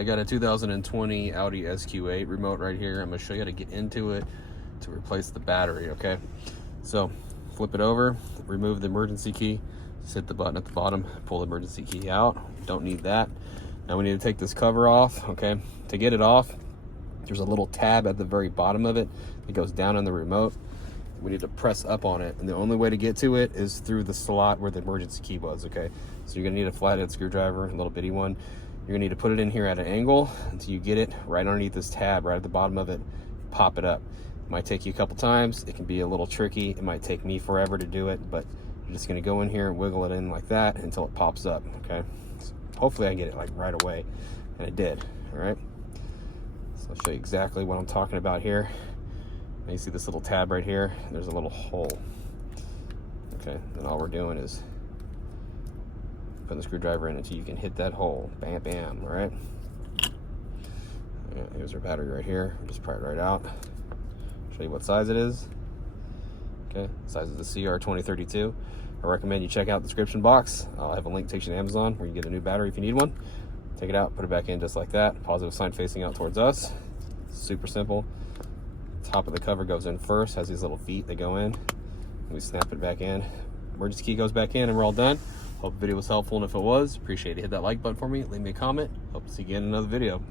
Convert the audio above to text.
I got a 2020 Audi SQ8 Remote right here. I'm gonna show you how to get into it to replace the battery, okay? So flip it over, remove the emergency key, just hit the button at the bottom, pull the emergency key out. Don't need that. Now we need to take this cover off, okay? To get it off, there's a little tab at the very bottom of it. It goes down on the remote. We need to press up on it, and the only way to get to it is through the slot where the emergency key was, okay? So you're gonna need a flathead screwdriver, a little bitty one. You're gonna need to put it in here at an angle until you get it right underneath this tab, right at the bottom of it, pop it up. It might take you a couple times. It can be a little tricky. It might take me forever to do it, but you're just gonna go in here and wiggle it in like that until it pops up, okay? So hopefully I get it like right away, and it did, all right? So I'll show you exactly what I'm talking about here. Now you see this little tab right here, there's a little hole. Okay, and all we're doing is putting the screwdriver in until you can hit that hole. Bam, bam, all right? Here's our battery right here. Just pry it right out. Show you what size it is. Okay, the size is the CR2032. I recommend you check out the description box. I'll have a link takes you to Amazon where you can get a new battery if you need one. Take it out, put it back in just like that. Positive sign facing out towards us. Super simple. Top of the cover goes in first, has these little feet that go in, and we snap it back in. Emergency key goes back in, and we're all done. Hope the video was helpful, and if it was, appreciate it. Hit that like button for me, leave me a comment. Hope to see you again in another video.